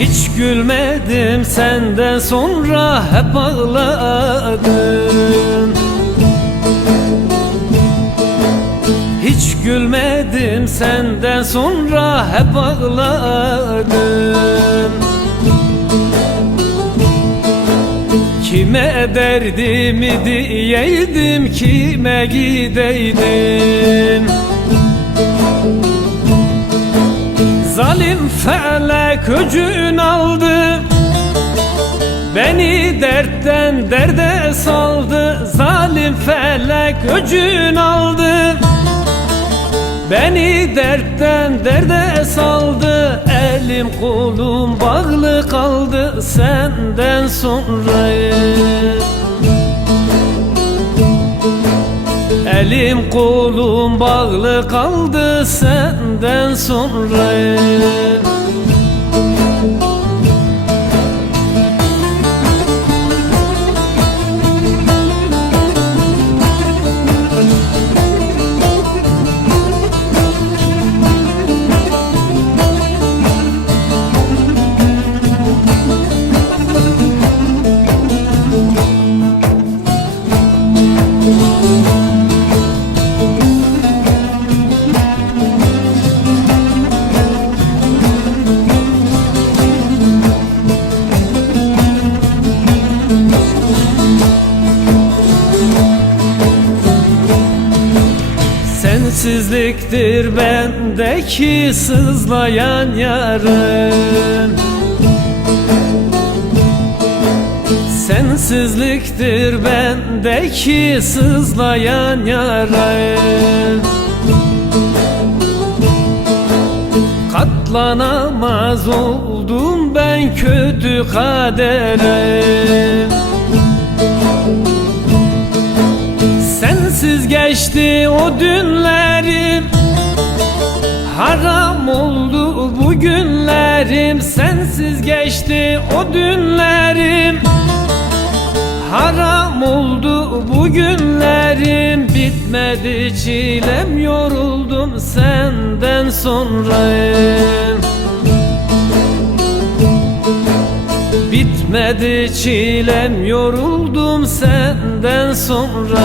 Hiç gülmedim senden sonra hep ağladım. Hiç gülmedim senden sonra hep ağladım. Kime derdimi diyeydim, kime gideydim? Zalim felek öcün aldı, beni dertten derde saldı. Zalim felek öcün aldı, beni dertten derde saldı. Elim kolum bağlı kaldı senden sonra. Elim kolum bağlı kaldı senden sonra. Sensizliktir bendeki sızlayan yarım. Sensizliktir bendeki sızlayan yarım. Katlanamaz oldum ben kötü kadere. Sensiz geçti o dünlerim, haram oldu bu günlerim. Sensiz geçti o dünlerim, haram oldu bu günlerim. Bitmedi çilem, yoruldum senden sonra. Bitmedi çilem, yoruldum senden sonra.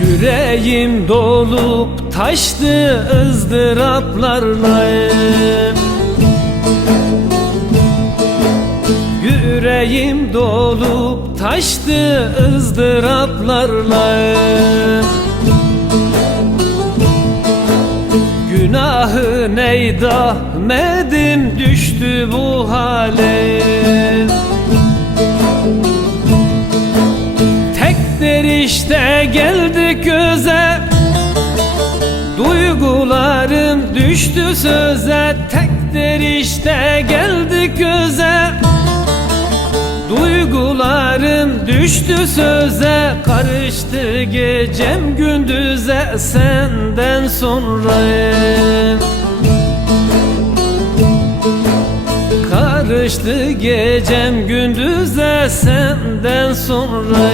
Yüreğim dolup taştı ızdıraplarla. Yüreğim dolup taştı ızdıraplarla. Günahı neydahmedim düştü bu hale. İşte geldik göze, duygularım düştü söze. Tekdir işte geldik göze, duygularım düştü söze. Karıştı gecem gündüze senden sonra. Karıştı gecem gündüze senden sonra.